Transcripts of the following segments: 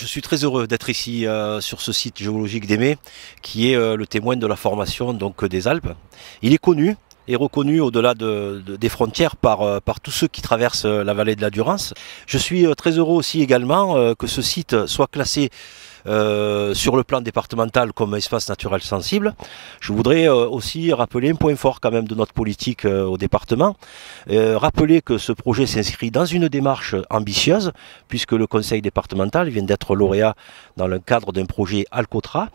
Je suis très heureux d'être ici sur ce site géologique d'Aimé, qui est le témoin de la formation donc, des Alpes. Il est connu et reconnu au-delà des frontières par tous ceux qui traversent la vallée de la Durance. Je suis très heureux aussi également que ce site soit classé sur le plan départemental comme espace naturel sensible. Je voudrais aussi rappeler un point fort quand même de notre politique au département, rappeler que ce projet s'inscrit dans une démarche ambitieuse puisque le conseil départemental vient d'être lauréat dans le cadre d'un projet Alcotra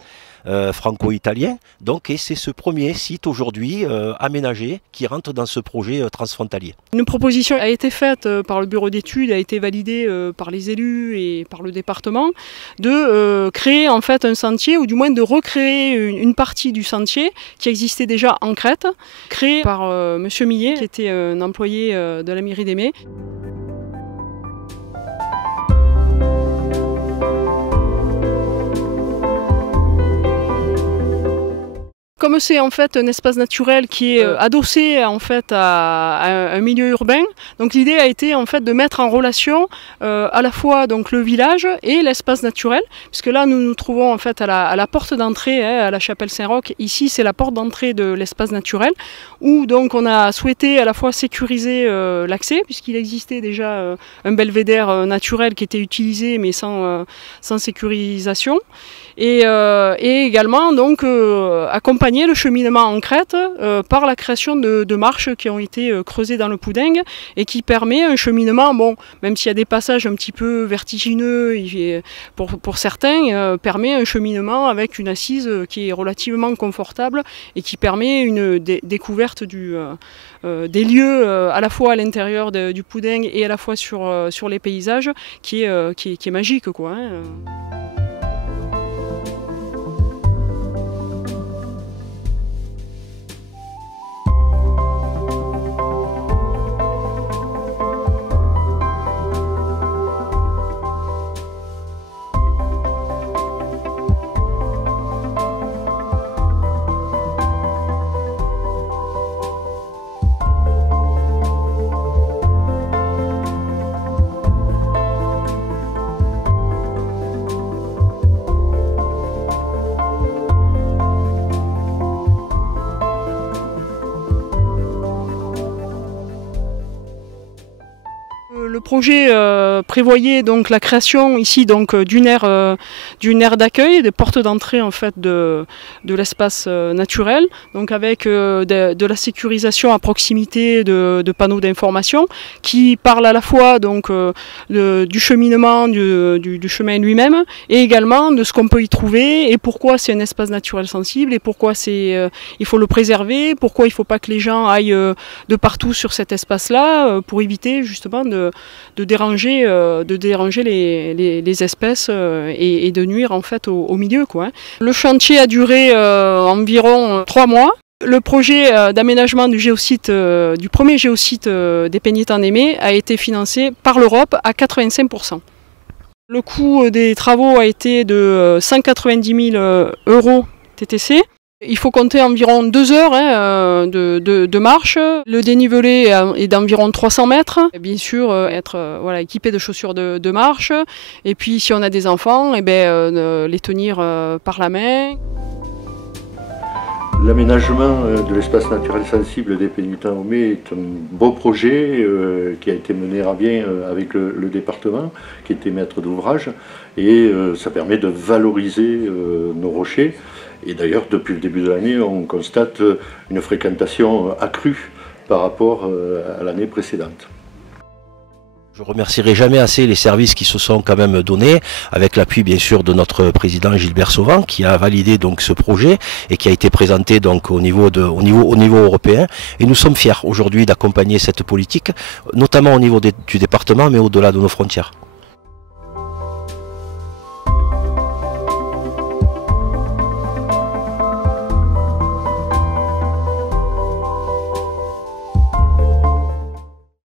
franco-italien, donc, et c'est ce premier site aujourd'hui aménagé qui rentre dans ce projet transfrontalier. Une proposition a été faite par le bureau d'études, a été validée par les élus et par le département de créer en fait un sentier, ou du moins de recréer une partie du sentier qui existait déjà en Crète, créé par monsieur Millet, qui était un employé de la mairie d'Aimé. Comme c'est en fait un espace naturel qui est adossé en fait à un milieu urbain, donc l'idée a été en fait de mettre en relation à la fois donc le village et l'espace naturel, puisque là nous nous trouvons en fait à la porte d'entrée, à la chapelle Saint-Roch. Ici c'est la porte d'entrée de l'espace naturel, où donc on a souhaité à la fois sécuriser l'accès, puisqu'il existait déjà un belvédère naturel qui était utilisé mais sans sécurisation. Et également donc accompagner le cheminement en crête par la création de marches qui ont été creusées dans le Poudingue et qui permet un cheminement, bon, même s'il y a des passages un petit peu vertigineux pour certains, permet un cheminement avec une assise qui est relativement confortable et qui permet une découverte des lieux à la fois à l'intérieur du Poudingue et à la fois sur les paysages qui est magique, quoi, hein. Le projet prévoyait donc la création ici donc d'une aire d'accueil, des portes d'entrée en fait de l'espace naturel, donc avec de la sécurisation à proximité de panneaux d'information qui parlent à la fois donc du cheminement du chemin lui-même et également de ce qu'on peut y trouver et pourquoi c'est un espace naturel sensible et pourquoi il faut le préserver, pourquoi il ne faut pas que les gens aillent de partout sur cet espace-là pour éviter justement de déranger les espèces et de nuire en fait au milieu, quoi. Le chantier a duré environ 3 mois. Le projet d'aménagement du premier géosite des Pénitents d'Aimé a été financé par l'Europe à 85%. Le coût des travaux a été de 190 000 € TTC. Il faut compter environ 2 heures de marche. Le dénivelé est d'environ 300 mètres. Bien sûr, être équipé de chaussures de marche. Et puis, si on a des enfants, les tenir par la main. L'aménagement de l'espace naturel sensible des Pénitents d'Aimé est un beau projet qui a été mené à bien avec le département, qui était maître d'ouvrage. Et ça permet de valoriser nos rochers. Et d'ailleurs, depuis le début de l'année, on constate une fréquentation accrue par rapport à l'année précédente. Je remercierai jamais assez les services qui se sont quand même donnés, avec l'appui bien sûr de notre président Gilbert Sauvant, qui a validé donc ce projet et qui a été présenté donc au niveau européen. Et nous sommes fiers aujourd'hui d'accompagner cette politique, notamment au niveau du département, mais au-delà de nos frontières.